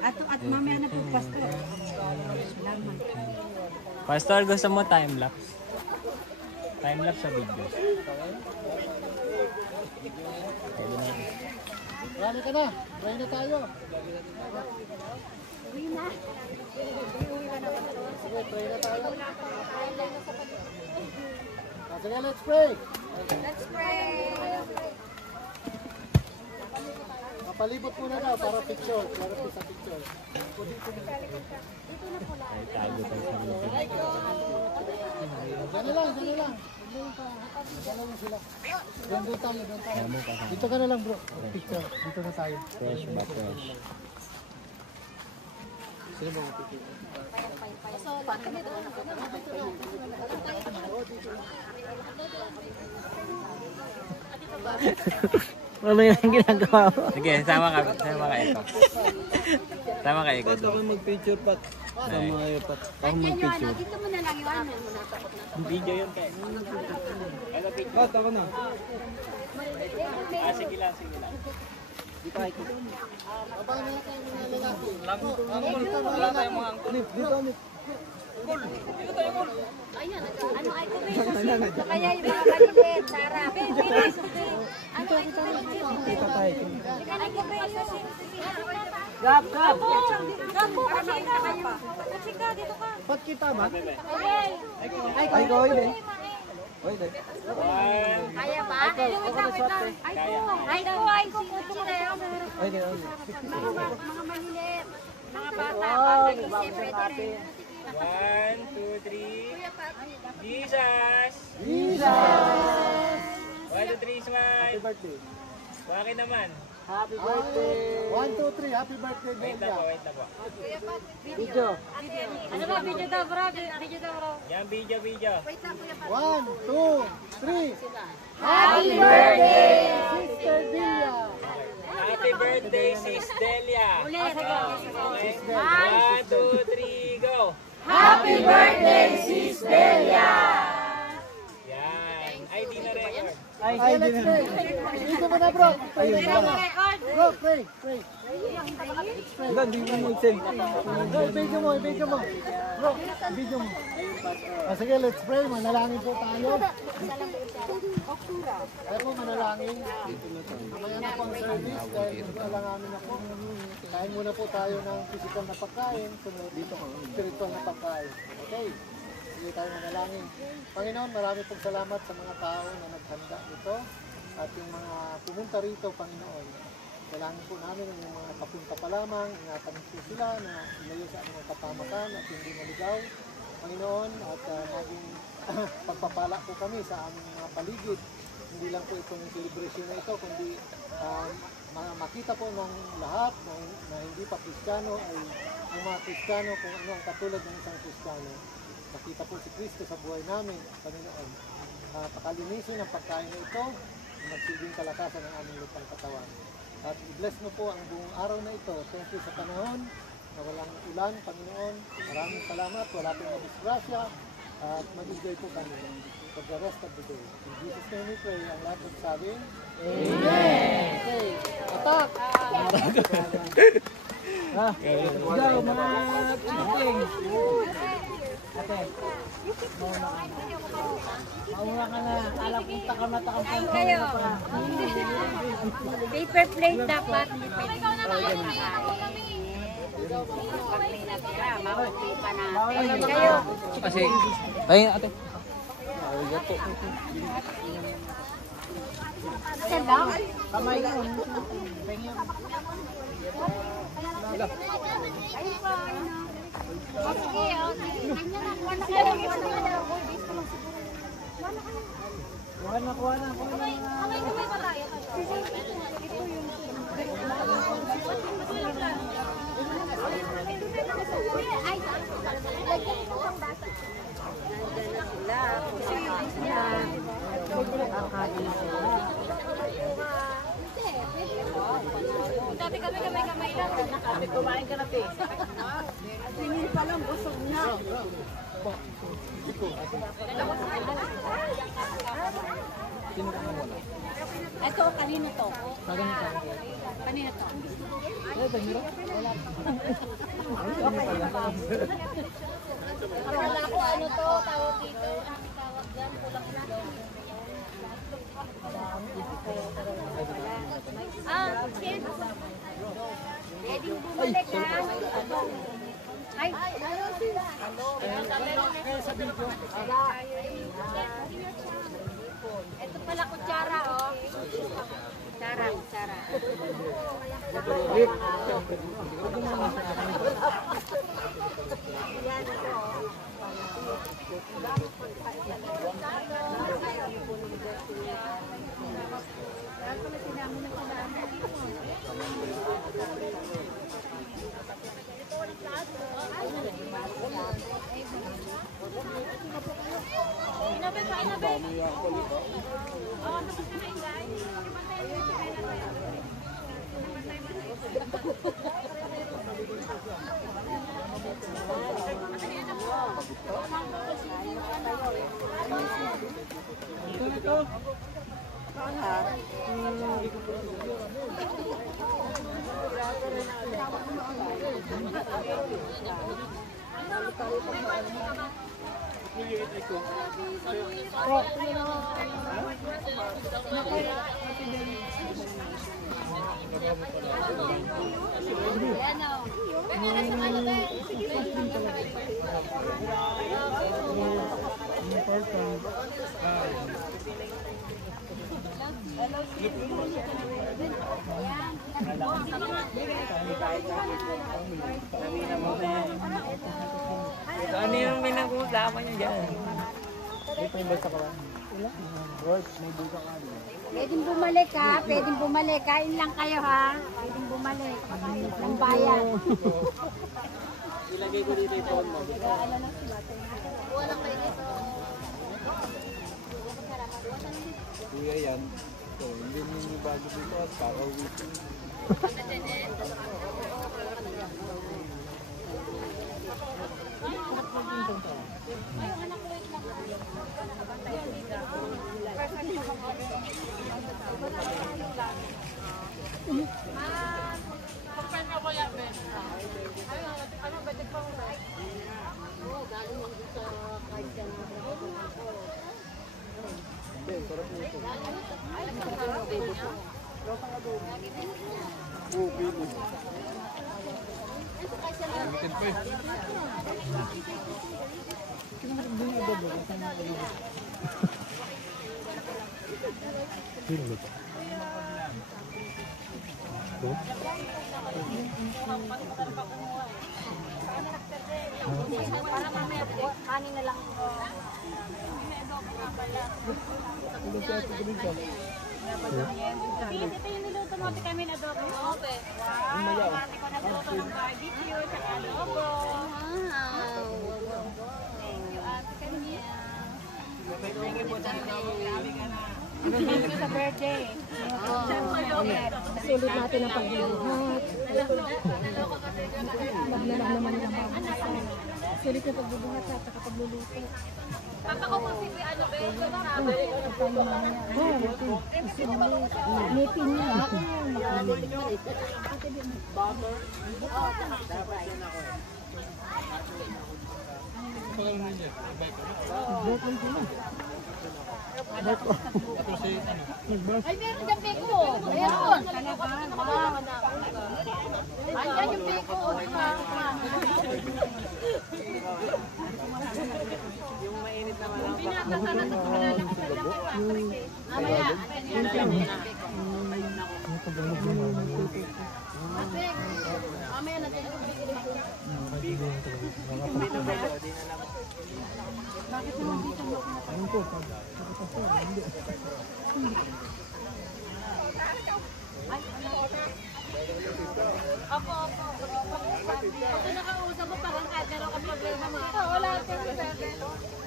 At mamaya na po, Pastor. Salamat. Pastor, gusto mo time-lapse? Time-lapse sa video. Rally ka na. Try na tayo. Uwi na. Sige, pray na tayo. Sige, let's pray. Let's pray. Mapalibot muna daw para picture. Para po sa picture. Diyan na lang, diyan na lang. Diyan na lang sila. Doon tayo, doon tayo. Dito ka na lang bro. Picture. Dito na tayo. Fresh ba, fresh? Sino ba picture? Ano yung ginagawa mo? Sige, sama ka Eko. Sama ka Eko. Ako mag-picture pa. Sama kayo pa. Ako mag-picture. Dito mo na lang yun. Video yun kayo. Ba't ako na? Sige lang. Dito ay ko. Abang na tayo mga lalaki. Wala tayong mga angkol. Dito ulit. Ayan, ano ay kumain? Kaya yung mga maliliit, Sarah. Ano ay kumain? Kita tayo. Ay kumain. Gap! Chika, dito ka. Ba't kita ba? Ay, ko, oy din. Oy din. kaya ba? Ay ko, kutsi na yun. Oy din. Mga maliliit. Mga bata, pag-isip, pwede rin. 1, 2, 3. Jesus! Jesus! 1, 2, 3, smile. Happy birthday. Bakit naman? Happy birthday. 1, 2, 3. Happy birthday, Wait na Delia. po. Video. Ano ba, video daw bro? Video daw bro. Yan, video. 1, 2, 3. Happy birthday! Sister Delia. Happy birthday, Sis Delia. Ulit. Okay. 1, 2, 3, go! Happy birthday, Sis Delia! Yan. Ay, di na record. Ay, Let's pray. Dito mo na bro. Pray na tayo. Bro, pray. Wala, di mo mag-send. Bro, video mo. Bro, video mo. Sige, let's pray. Manalangin po tayo. Kaya po manalangin. Mamaya na po ang service. Dahil manalangin na po. Kain muna po tayo ng physical na pagkain. Sunod dito, spiritual na pagkain. Okay. Sige tayo manalangin. Panginoon, marami pong salamat sa mga tao na naghanda nito at yung mga pumunta rito, Panginoon. Kailangan po namin yung mga kapunta pa lamang, ingatan po sila na ilayo sa aming kapamakan at hindi maligaw, Panginoon, at maging pagpapala po kami sa aming mga paligid. Hindi lang po itong celebration na ito, kundi makita po ng lahat na hindi pa Kristiyano ay ang mga Kristiyano kung ano ang katulad ng isang Kristiyano. Nakita po si Kristo sa buhay namin, Panginoon. Pakalinisin ang pagkain na ito, magsilbing kalakasan ng aming lupang katawan. At i-bless mo po ang buong araw na ito. Thank you sa panahon na walang ulan, Panginoon. Maraming salamat, wala pong madisgrasya. At mag-enjoy po kami for the rest of the day. In Jesus' name we pray. Ang lahat magsabi, Amen! Okay, attack! Go, mga chiking. Ate, mauna ka na. Alam kong takam-takam pa. Kayo. Paper plate dapat. Hindi pwede kayo. Kasi, ay, ate. Kamay ka. Kuha na. Kamay lang. Kumain ka na, te. Tingin pa lang, busog na. Sino ka na wala? Ito, kanina to. Kanina to. Akala ko ano to, tawag dito. Ang tawag dyan, kulak na. Kid. Pwedeng bumalik ha. Ay, ito pala kutsara, oh. Kutsara. Yan, ito, Ano yung pinag-uusapan niyo dyan? pwedeng bumalik ha. Pwedeng bumalik. Kain lang kayo ha. Pwedeng bumalik. Ng bayan. Ilagay ko dito ito. Walang kayo dito. Kuya yan. So, hindi nyo bago dito at kakauwi. Para mamaya kanin na lang. Ito yung niluto mo kami na adobo. Okay. Wow. Marami ko nagluto ng barbecue at adobo. Wow. Thank you, Ate Kanya. Thank you po sa birthday. Sulit natin ang pagbubuhat. Maglalang naman ng mga. Sulit na pagbubuhat at pagluluto. Papa ko po si ano ba yung sabi? Nipin niya. Butter? Dapat yan ako eh. Ay, meron dyan peko. Meron. Andyan yung peko. Yung mainit na malang. Pinakasana sa pinala ko sa lang. Mamaya. Mamaya natin yung bakit naman dito mo Opo. Ito nakausap mo parang meron kang problema mo. Wala ka sa seven.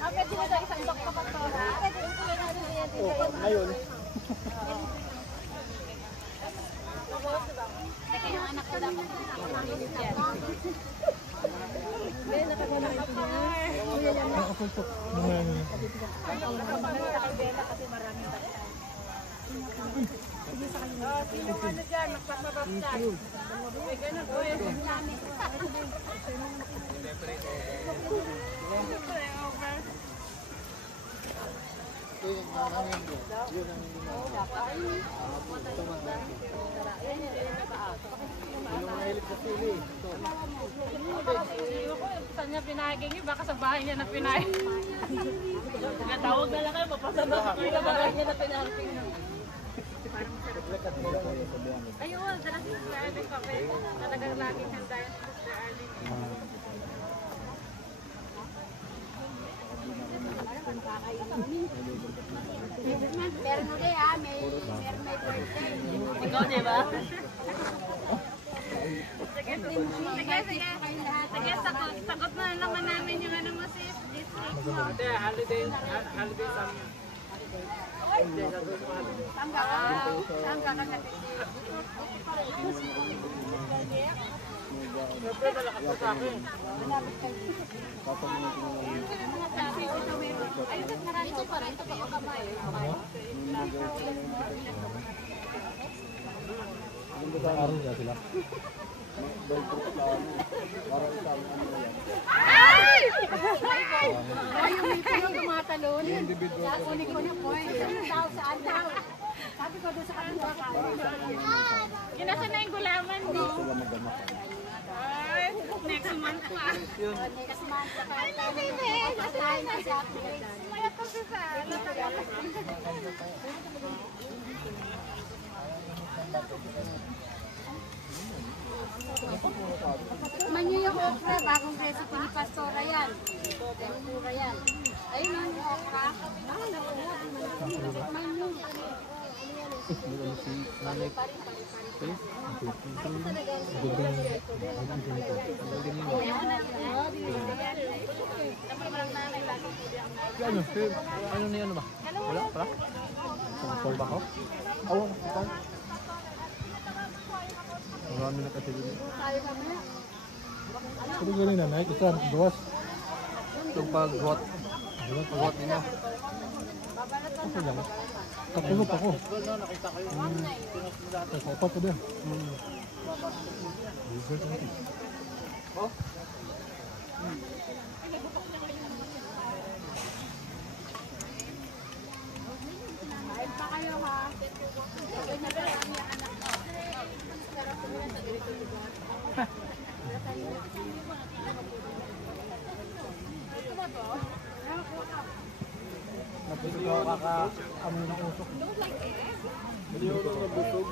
Pwede mo daw isang doktor pastora. Pwede mo daw yan dito. Ngayon. Teka yung anak ko dapat nakakamalit yan. Ngayon nakagawa ko niya. Kuya yan na. Kasi maraming Sinong ano dyan, magpapabap dyan. Ay, ganun po yun. Ito yung hangin doon. Yun ang hindi mo. Ito man. Yung mahilig sa sili. Ito. Saan niya pinahagin niyo? Baka sa bahay niya na pinahagin. Tawag na lang kayo, mapasabak kayo sa bahay niya na pinahagin. Ayun, dala si Mr. Alvin kape. Talagang laging handa yun si Mr. Alvin. Meron ulit ha, meron may birthday. Ikaw, di ba? Sige, sagot na naman namin yung ano mo sis, district mo. Hindi, holiday sa amin. saan ka na Ito pa rin, ito pa o kamay. Araw niya sila. Ay! Yung mito yung tumatalon. Kunin ko na po. Saan daw? Sabi ko doon sa kanila. Ginasa na yung gulaman mo. Ay, next month pa. Next month. Kasahin kasi ako. Mayat ko si Sal. Tikman nyo yung okra, bagong recipe ni Pastora yan. Tempura yan. Ayun ang okra. Tikman nyo. Ano niya ano ba? Wala pala? Sangkol ba ko? Oo, ito. Marami na kasi dito. Pero gano'n na, Nike. Ito, gawas. Itong pag-gawas. Pag-gawas nila. Ako lang. Katulog ako. Kapag ko din. Oh? Kain pa kayo ha. Okay na ba ang anak ko? Napusog ako kaka-amoy ng usok. Hindi ako nang nabusog.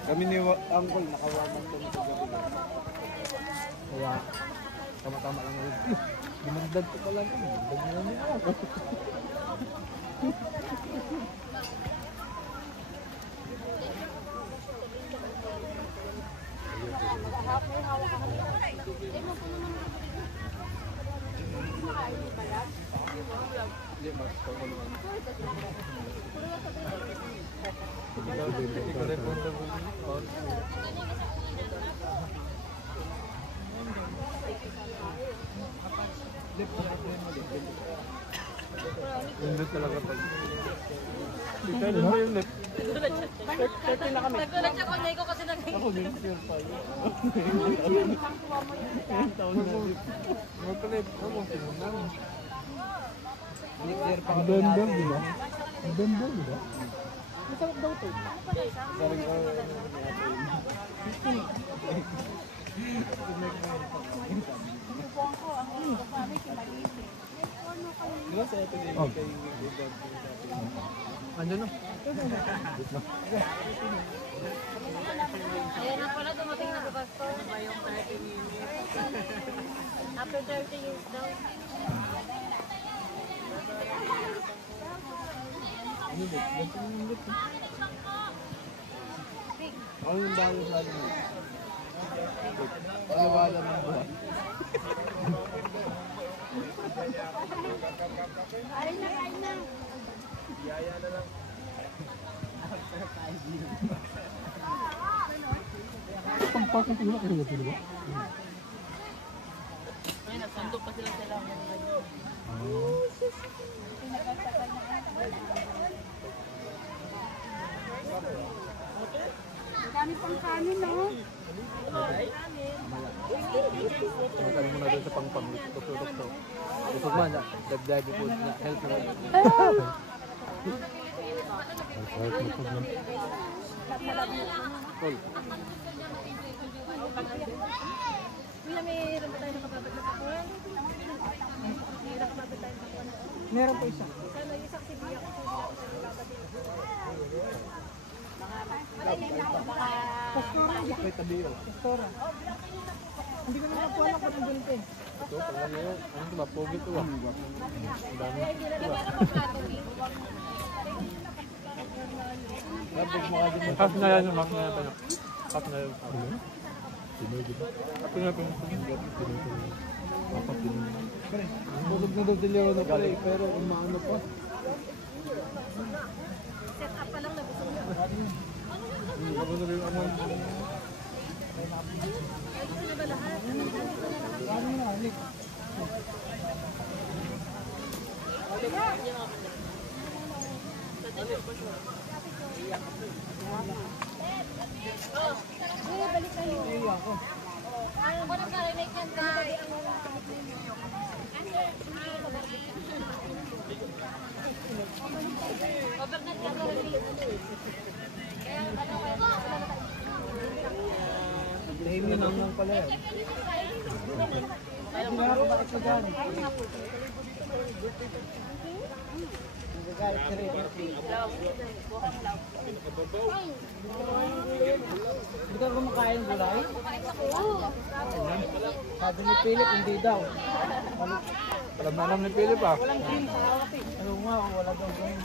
Kami ni Uncle, nakawaman kami sa gabi. Kaya, tama-tama lang ulit. Dinagdag ko pala. Dinagdag nyo namin ako. Hindi, mas pagkaluan. Ikaw rin punta po. Lindot talaga pag... Ikaw rin ba yung lip? Nagulat siya kunyay ko kasi Ako din, sir tayo. Magkalip, ako, sinunan. Ang ganda, di ba? Ang ganda, di ba? Masarap daw ito. Saring ko, diba sa ito din kayo andun na. Ayan na pala, dumating na sa pastor. Yung 30 minutes. After 30 years daw. Ako yung bago sa atin. Wala ng buwan. Kain na, kain na. Yaya na lang. Pagpak ang tulak kayo dito, di ba? Ay, nasundok pa sila sila. Ang dami pang kanin, no? Magkano mo na rin sa pangpang. Tukso. Busog man na. Daddy food na. Health na. Cool. Kuya, mayroon ba tayo nakababad na kakuan? Meron po isa. Sana yung isang sibiyak ko May tabi yun. Pastora. Hindi ko naman po alam kung nandun ito eh. Ito, pag ano yun. Ano ito ba? Pogi ito ba? Ang dami. Half na yan. Half na yan. Half na yan. Half na yan. Tulog na daw diliw na pala pero umaano pa. set up pa lang na gusto mo. Ako na rin ano. Gusto na ba lahat? Ano na, Nick? Kuya, balik kayo. Ano ko nang narinig yan tayo? Overnight ka narinig. Kaya ano kaya Lahim na naman pala yan. Hindi nga ako bakit magalit. Nagagalit ka rin. Hindi ka kumakain gulay? Sabi ni Philip, hindi daw. Alam na alam ni Philip ah. Ano nga, wala daw gawin.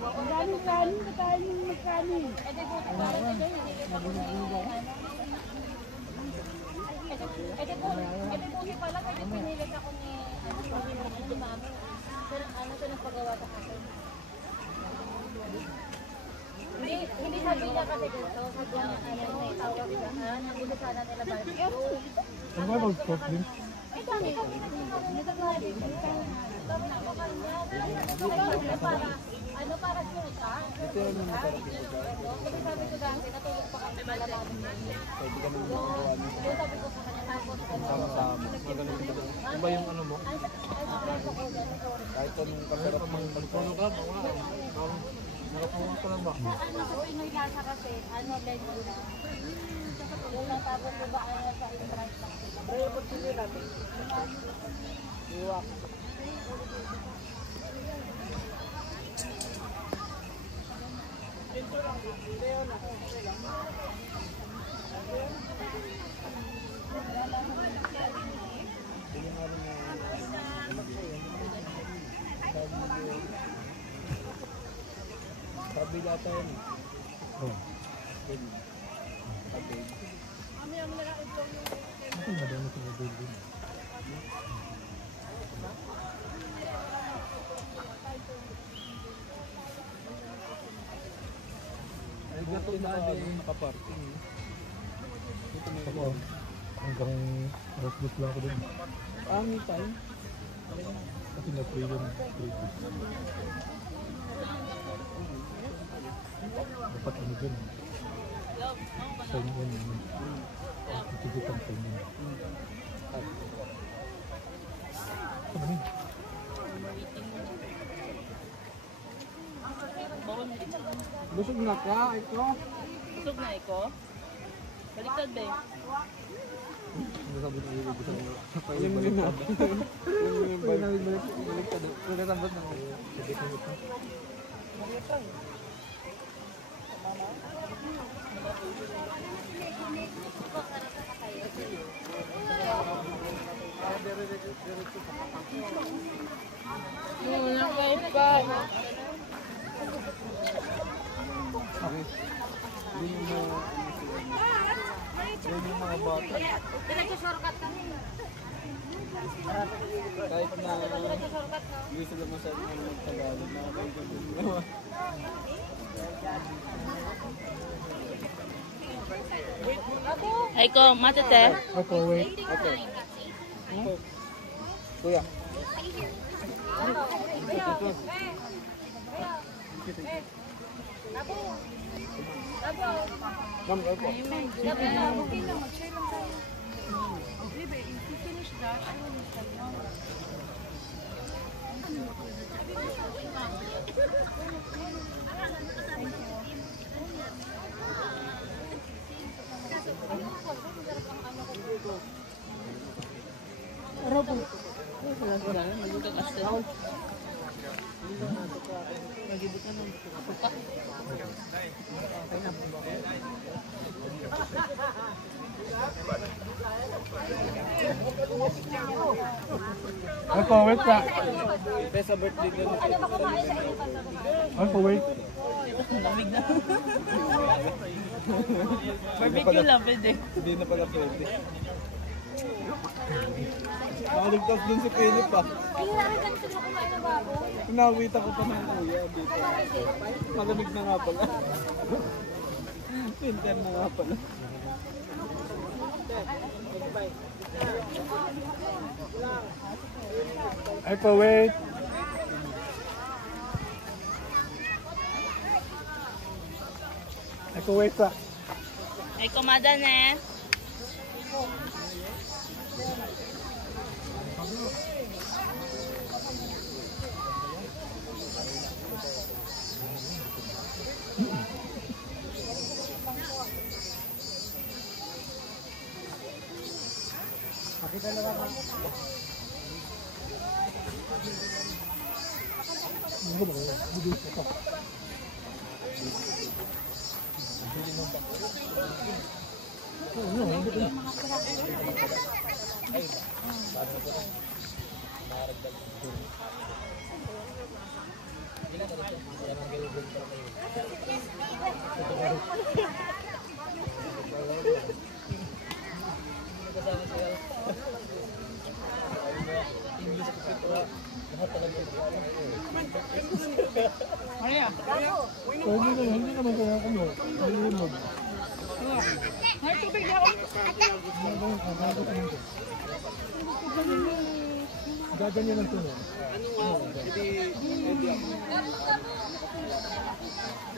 Ang daming kanin, katayin yung magkanin. Ito buhi pala kasi pinilit ako ni Mami. Pero ano ito ng paggawa sa akin? Hindi sabi niya kasi ganito. Sabi niya may tawag dyan. Nagulo sana nila barbecue. Ano ba mag-stop din? Ay, dami. Dito nga rin. Dami na po kanya. Para sure ka? Ito yung mga Kasi sabi ko dati, natulog pa kami pala namin. pwede ka naman magawa mo. Yung sabi ko sa kanya, tapos Sama-sama. Magaling ka ba? Ano ba yung ano mo? Kahit anong kasarap mang pagpuno ka, mga nakapunod ka lang ba? ano ko, Pinoy lasa kasi, ano, lentil. Yung natapos ko ba, ano, sa in-price lang. Iwak. Sabi data yun eh. Oo. Ay, gato na nakaparking. Ako, hanggang alas 2 lang ako doon. Ang time? Kasi na-free yun. Dapat ano dun. Sign in. Titigit ang sign in. Ano yun? Busog na ka, ito. Busog na iko? Baliktad ba eh? Ano sabi ng ibig busog na? Yung yun na. Yung balik ka doon. Kung nasambot na ako. Sabi ko ito. Pinag-shortcut kami. Kahit na hindi sila masyadong mag-Tagalog, nakakaintindi. Ay ko, matete. Ako, wait. Kuya. Ma'am, ako. Ako, wait pa. Sa birthday ko. Ako, wait. Barbecue lang, pwede. Hindi na pala pwede. Nakaligtas din si Philip pa. Ay, marami ganito na kumain ng baboy. Pinawita ko pa ng kuya dito. Malamig na nga pala. Winter na nga pala. Ako, wait. Ako, wait pa. Ay kumada na. Hindi naman kaya ano. Malimod. May tubig na ako. Gaganyan ang tunog.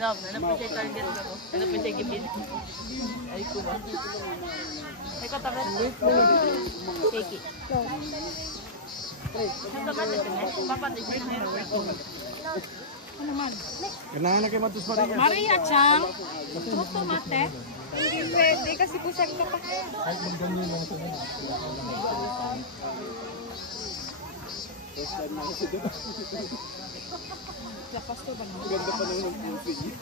Love, nanapin siya target ako. Nanapin siya gibin. Ay ko ba? Ay ko tapos. Take it. Ito ba ito na? Papatig ko na ano man? Kailangan na kayo matus Maria. Maria Chang? Tuto mate? Hindi pwede kasi pusag ka pa. Kahit magganyan lang ito. Lapas to ba? Ganda pa naman ng pusi niya.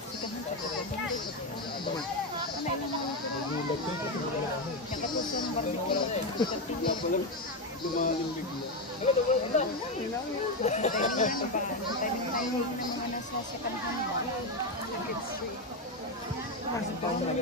Magulag ko kasi wala kami. Nakapuso ng barbecue. Kaya palang lumalang bigla. Timing na mga nasa second hand ba? Kasi taon na.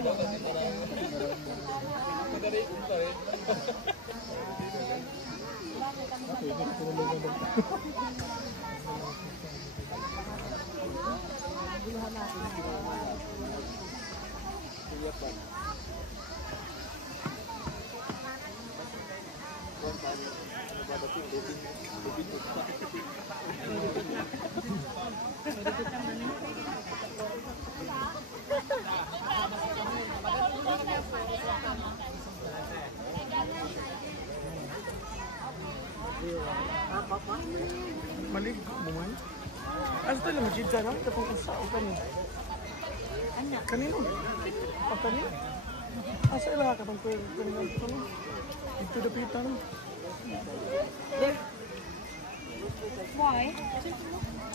Malig mo man. Asa tala mo jid sana tapos usao kani. Anya kanino? Patani. Asa ila ka tong pero ito dapitan. Why?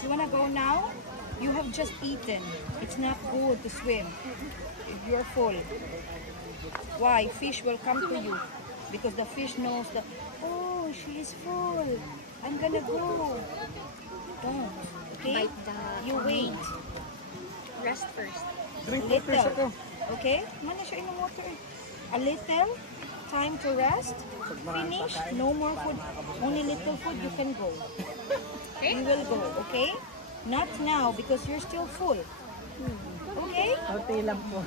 You wanna go now? You have just eaten. It's not good to swim if you're full. Why? Fish will come to you because the fish knows that, oh, she is full. I'm gonna go. Don't. Okay? You wait. Rest first. Drink water sa ko. Okay? Mana siya inom water. A little time to rest, finish, no more food, only little food, you can go. You will go, okay? Not now because you're still full. Okay? Konti lang po.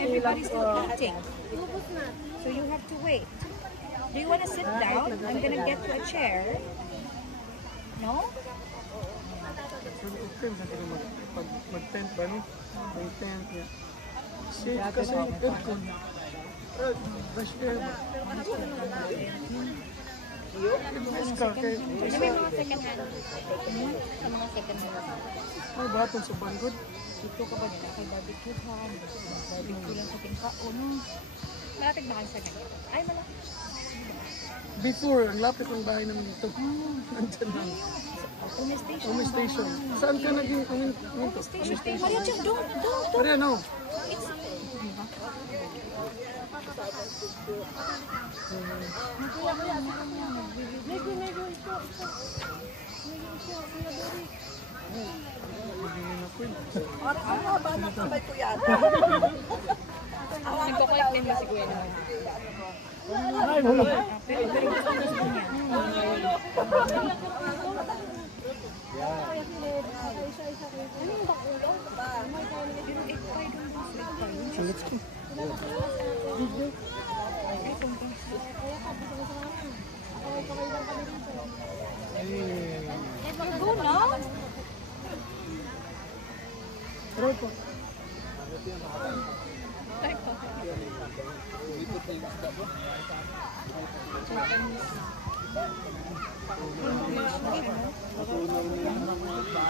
Everybody's still eating. So you have to wait. Do you want to sit down? I'm gonna get you a chair. No? Okay, sa tingin mo, pag mag-tent ba, no? Mag-tent, yeah. Safe kasi aircon. Fresh air. Nice car kayo. Ano may mga second hand? Sa mga second hand. Ay, baton sa Bangkod. Dito ka ba nila kay barbecue ha? Barbecue lang sa tingkaon. Malatig ba kayo second hand? Ay, malaki. Before, ang lapit ng bahay naman dito. Nandyan lang. Umi Station. Umi Station. Saan ka naging uminto? Station. Maria, don't. Maria, no. Nagko-collect din ba si Kuya naman? Ay, wala. Pero gusto niya. Go now.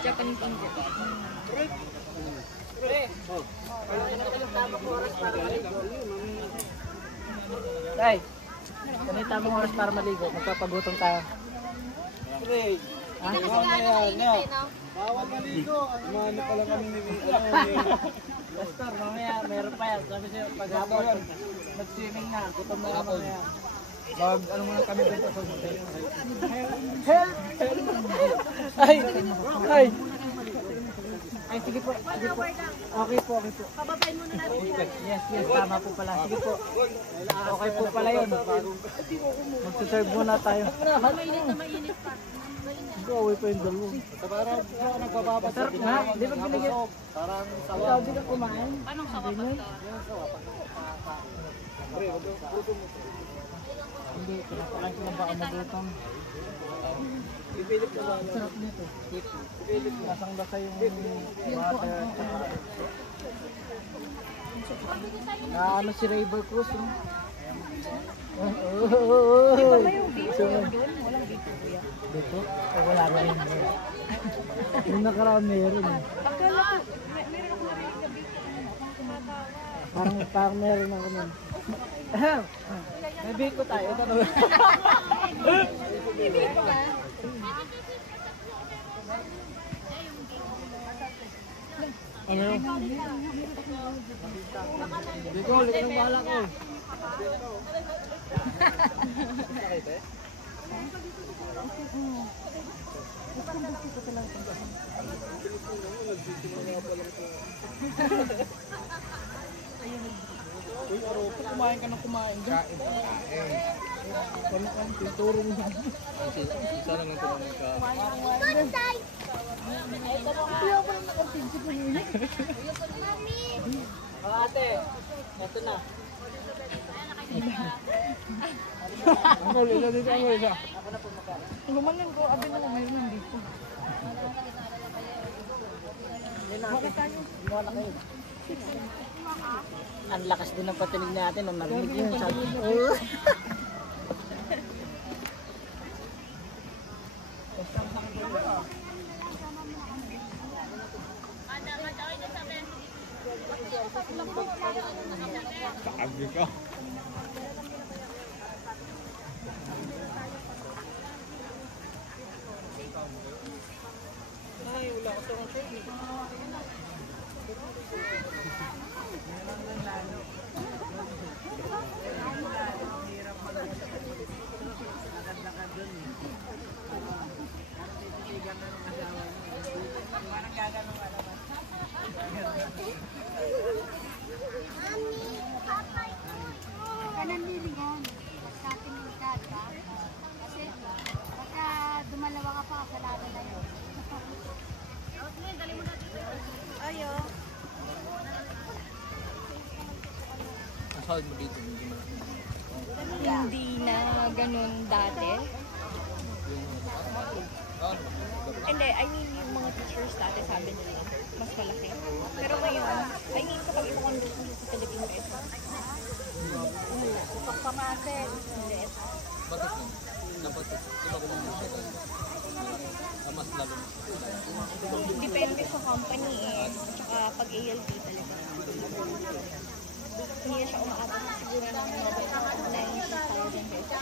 Japanese English. Tay, ano yung tamang oras para maligo? Magpapagutom tayo. Bawal maligo. Ano pala kami ni Pastor, mamaya meron pa yan. Sabi siya, paghapon, mag-swimming na. Gutom na ako mamaya. Ano muna kami dito sa hotel. Ay! Ay! Ay, sige po. Sige po. Okay po, okay po. Pababayin muna natin. Yes, tama po pala. Sige po. Okay po pala yun. Magsaserve muna tayo. Mainit na mainit pa. Gawin pa yung dalawa. Parang nagbababad. Sarap nga. Di ba binigyan? Parang Ikaw, di ka kumain? Anong sawa pa to? Hindi, pinapakain ko lang baka magutom. Sarap nito. Lasang lasa yung water. Ano si River Cruz? Di ba may yung beef doon? Walang beef kuya. Dito? O wala ba yun? Yung nakaraan meron. Akala ko, meron ako narinig na beef. Parang meron ako nun. May biko tayo. Ano? Biko, ulit ng bahala ko. Kumain ka ng kumain. Kain. Kami ang tinturo mo. Isa lang ang tulungan ka. Ate, ito na. Ano, isa dito, ano, isa. Lumanan ko, abi na lang mayroon ng dito. Bakit tayo? Ang lakas din ng patinig natin nung narinig yun. Sabi, Kaagi ka. Ay, wala ko sa training. Papa sahod mo dito? Hindi na ganun dati. Hindi, I mean yung mga teachers dati sabi nila, mas malaki. Pero ngayon, I mean kapag i-convert mo sa Philippine peso. Pagpamasin. Hindi. Bakit yun? Dapat iba ko mong siya mas lalo. Depende sa company eh. Tsaka pag ALP talaga. Hindi na siya umaabot siguro ng 90,000 pesos.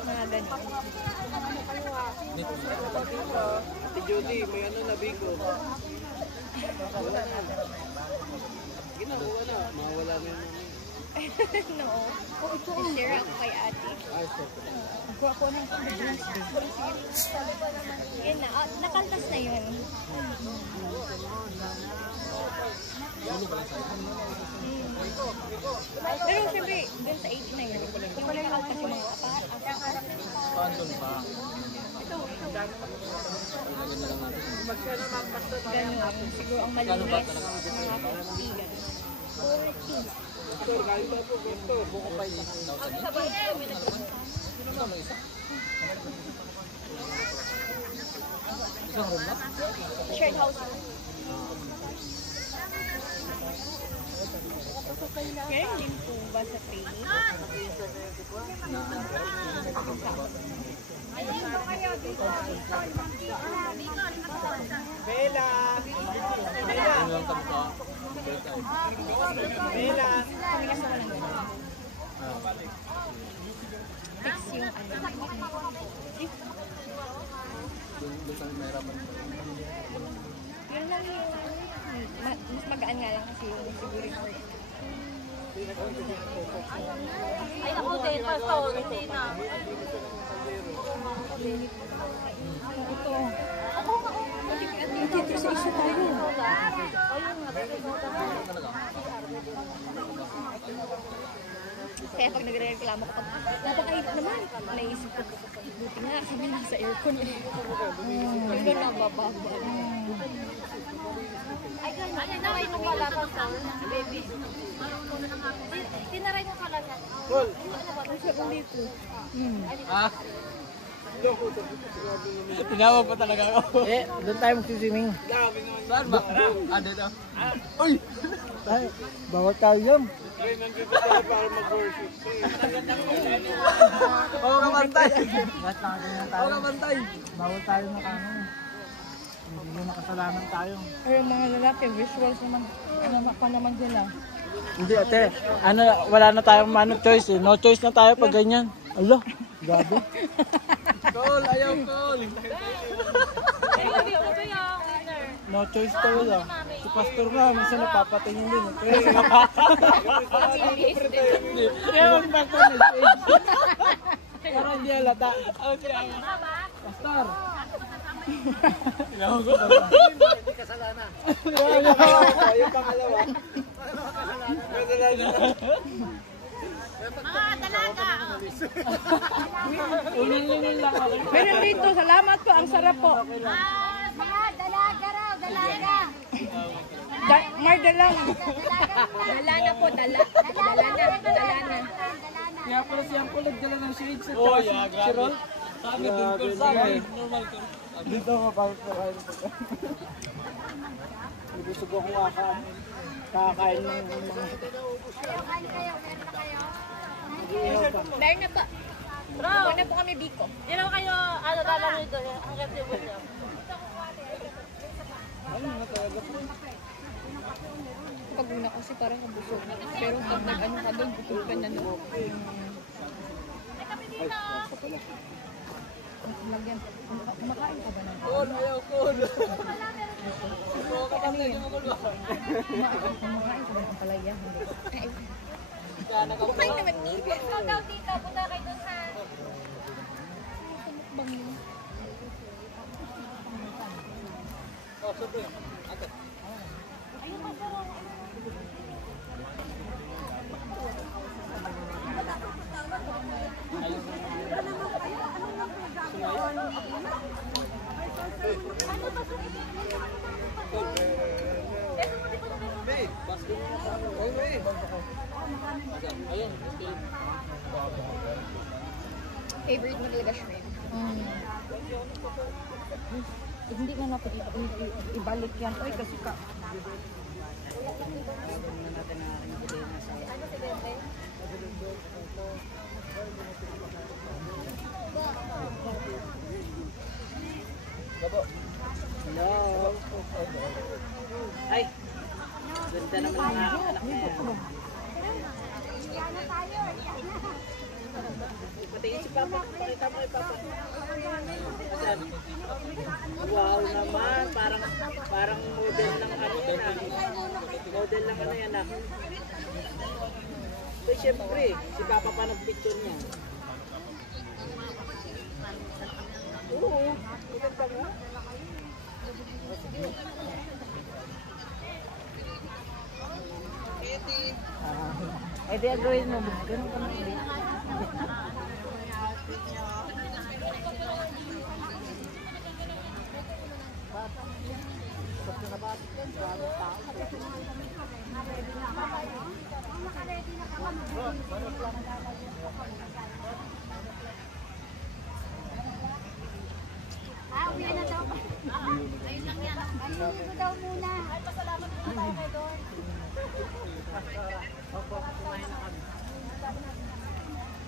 Mga ganun. Ate Judy, may ano na bigo. Ginawa na, mawala na yun. No. I-share ako kay ate. Nagawa ko ng Father's Day. Yan na. Nakaltas na yun. Pero siyempre, dun sa 80 na yun, yung nakaltas yung mga Paandun pa. ganun. Siguro ang malinis. Mga 50 ganun. 40. Victor, kain ba po? Victor, buko pa yun. Isang room na? Shared house. Kaya din po ba sa training? Bella! Ano lang kami sa Bella! Kami kasi walang ganun. Fix yung ano. doon sa mahirapan. Yun lang yung mas magaan nga lang kasi yung siguro. Ay, ako din. Pastor, hindi na. Ito. Dito sa isa tayo. Kaya pag nagre-reklamo ko, napakainit naman. Naisip ko, buti nga kami nasa aircon eh. Doon nabababa. Ay, tinaray mo pala pa sa baby. Tinaray mo pala sa. Ah! Tinawag pa talaga ako. Eh, doon tayo magsiswimming. Saan ba? Ah, dito. Uy! Ay, bawal tayo yan. Oo ka bantay! Lahat na ganyan tayo. Oo ka bantay! Bawal tayo makano. Hindi makasalanan tayo. Pero mga lalaki, visuals naman. Ano pa naman nila. Hindi ate, ano, wala na tayong choice eh. No choice na tayo pag ganyan. Ala, gabi. Call! Ayaw call! No choice talaga. Si pastor nga, minsan napapatingin din. Kaya ang pastor na stage. Para hindi halata. Pastor! Ayaw ko! Hindi kasalanan. Yung pangalawa. Mga dalaga. Unin lang ako. Meron dito, salamat po, ang sarap po. Mga dalaga raw, dalaga. Mardalang. Dala na po, dala. Dala na. Kaya pala siyang kulit dala ng shades at Oh, saka yeah, si grabe. Ron. Sa amin din ko. Sa amin, normal ko. Dito ako bakit kakain ko. Hindi subo ko kakain ng mga... Meron na po. Meron na po kami biko. Hindi naman kayo, ano dalang nito, hanggang si William. Pag una kasi parang kabusog. Pero pag nag-ano ka doon, butog ka na no. Lagyan. Kumakain ka ba na? Call! Ayaw call! Ano yun? Kumakain ka ba ng palaya? Hindi. Kumakain naman ni. Ikaw daw, tita, punta kayo doon sa... Bang yun. Oh, super. Ate. Ano ba? Favorite mo talaga shrimp? Hindi nga natin ibalik yan. Uy, kasi ka. Hello. Ay. Ganda naman ang anak niya. Patingin si Papa. Pakita mo kay Papa. Asan? Wow naman. Parang model ng ano yan ah. Model ng ano yan ah. So syempre, si Papa pa nag-picture niya. Oo. Ilan pa nga? Eh di agawin mo. Ganun ka naman. Uwi na daw. Ayun lang yan. Ayun ko daw muna. Ay, pasalamat po tayo kay Lord. Opo, kumain na kami.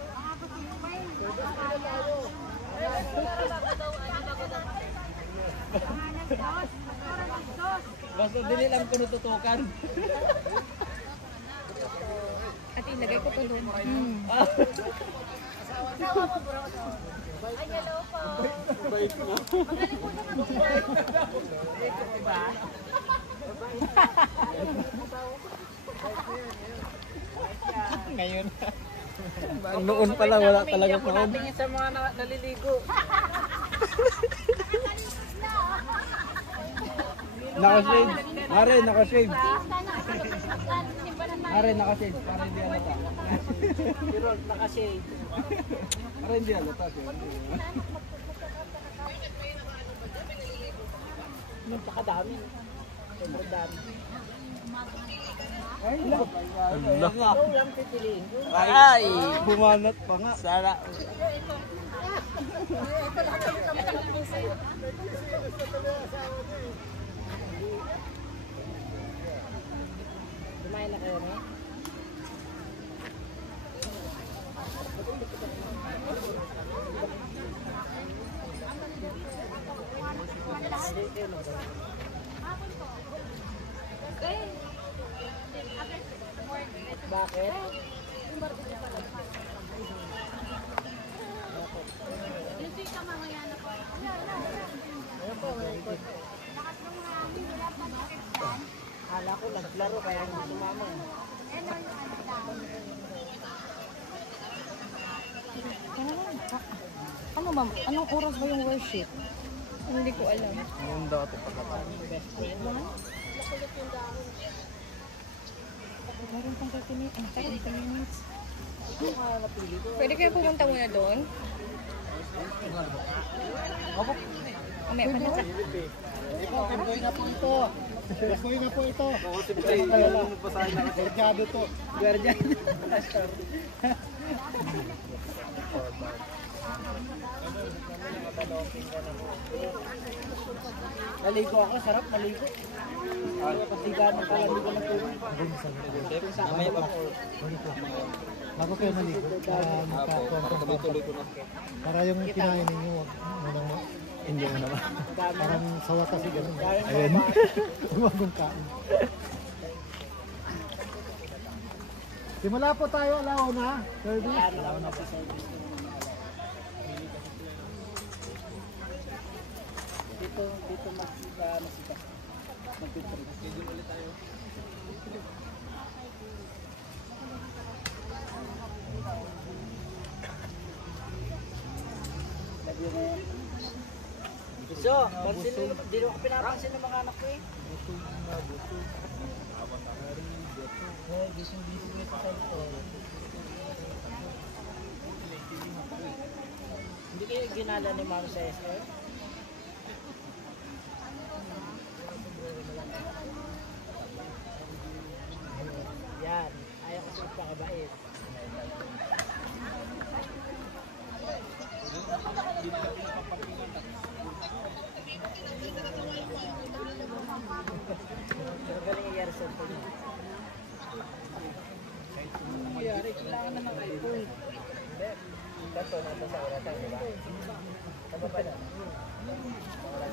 Mga kusimpay. Nakakaya. Basta dili lang ko natutukan. At ilagay ko to doon. Asawa mo bro. Ay, hello po. Bait na. Magaling po naman po. Diba? Ngayon. Noon pala wala talaga po noon. natin sa mga naliligo. Naka-shade. Mare, naka-shade. Mare, naka-shade. Para hindi halata. Pero nakashade. Para hindi halata. Napakadami. Sobrang dami. Ay, Ikaw lang pipiliin ko. ay, bumanat pa nga. Sana. Kumain na kayo na? Bakit? Yung sika mamaya na po. Ano po? Lakas ng mga amin. Wala pa nakikita. Hala ko naglaro kaya hindi sumama. Ano yung ano lang. Ano ba? Anong oras ba yung worship? Hindi ko alam. Ngayon daw ito pagkatapos. Meron pang 30 minutes. 30 minutes. Pwede kayo pumunta muna doon? May pa na. Pimboy na po ito. Pimboy na po ito. Gorjado to. Guardian. Maligo ako, sarap maligo. Pasigan ng palamigo ng tubig. Mamaya pa. Bago kayo maligo, Tuloy ko na. para yung kinain ninyo, munang Hindi mo naman. parang sawa kasi ganun. Ayun. Umagong kain. Simula po tayo, alaw na. Service. Alaw na sa service. Dito masikas. Magpipre. Schedule ulit tayo. So, di mo ako pinapansin ng mga anak ko eh. Hindi kayo ginala ni Ma'am sa SR? Yan. Ayaw kasi magpakabait.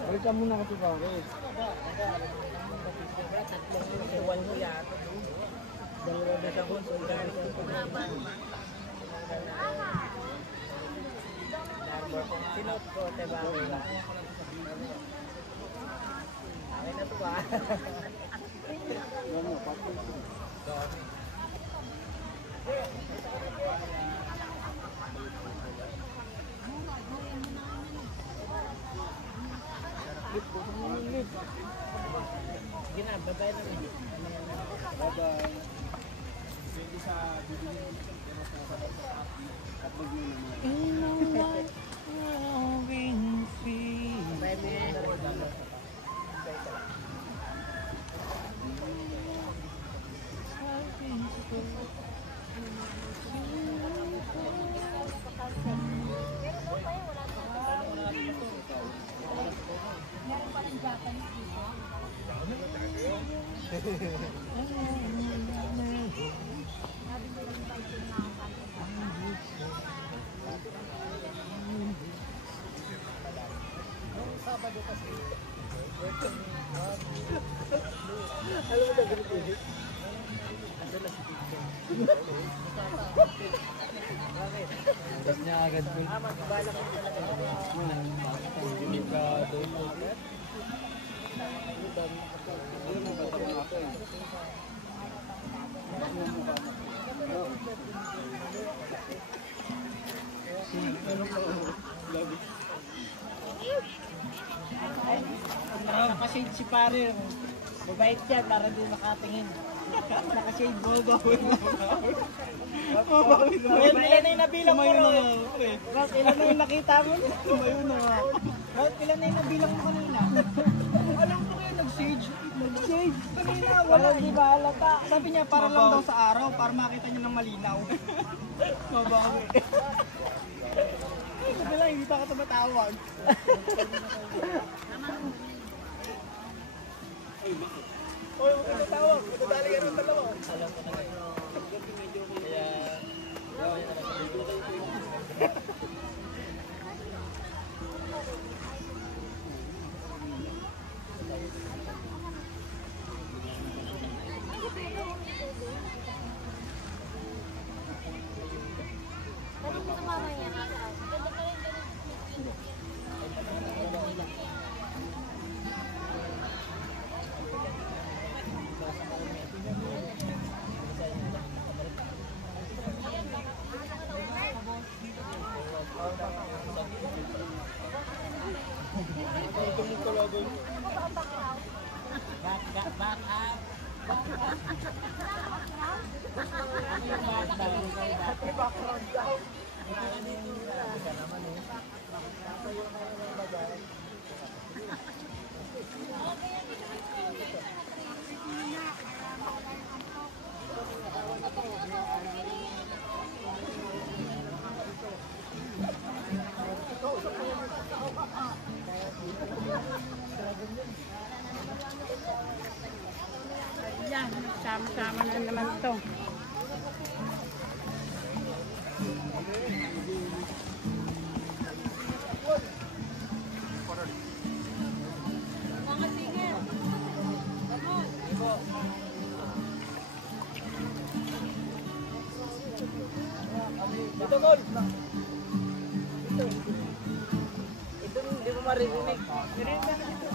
Balik ka muna kasi bakit? Iwan ko yata. Dalawa na sa bunso. Sinot ko, diba? Akin na to ba? Sige na, babay na rin. Bye-bye. Pwede sa bibili mo sa at mag-inom naman. Babay na rin. Tapos niya agad ko. Magbalak mo talaga. Hindi ka doon. Nakashade si pare. Mabait yan para di makatingin. Nakashade mo. Ilan na yung nabilang mo rin? Ilan na yung nakita mo? Tumayo na nga. Ilan na yung nabilang mo kanina? Alam ko kayo nag-shade. Nag-shade? Kanina wala. Di ba halata? Sabi niya para lang daw sa araw para makita niyo ng malinaw. Mabawi. Sabi lang, hindi pa ka tumatawag. Oy, huwag ka tatawag. Matadali ka ng dalawa. Alam ko na kayo. Yan, sama-sama na naman ito. Dito, Tol. Ito, hindi mo maririnig. Maririnig na dito.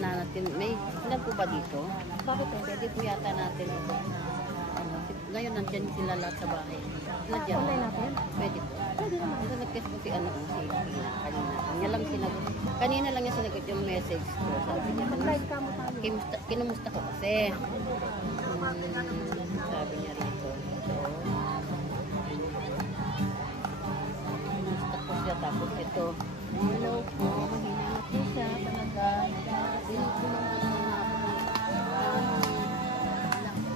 na natin. May ilan po ba dito? Bakit pwede po yata natin ito? Ngayon nandyan sila lahat sa bahay. Nandiyan. Online natin? Pwede po. Pwede naman. Ito nag-test po si si Pina kanina. Kanya lang sinagot. Kanina lang niya sinagot yung message ko. Sabi niya, kinumusta ko kasi. Sabi niya rito. Kinumusta ko siya. Tapos ito. Hello po. Mahina na po siya. Talaga.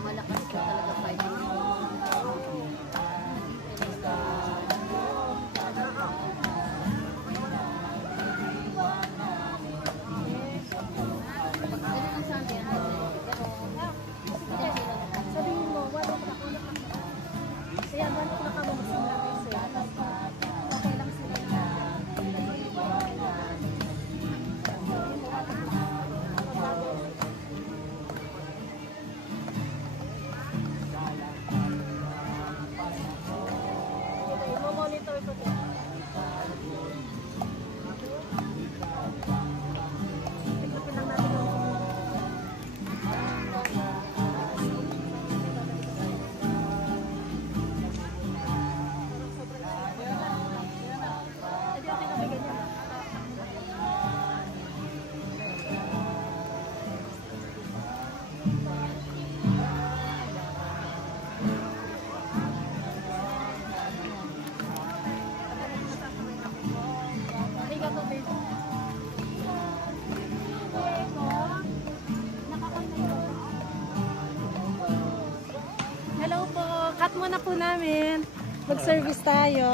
Malakas ko talaga fighting. Sabihin mo, wala ko na kaya wala ko na kamo magsimula kayo sir. Okay lang sila na. Monitor ko po. Tignan lang natin yung Hello po, cut muna po namin. Mag-service tayo.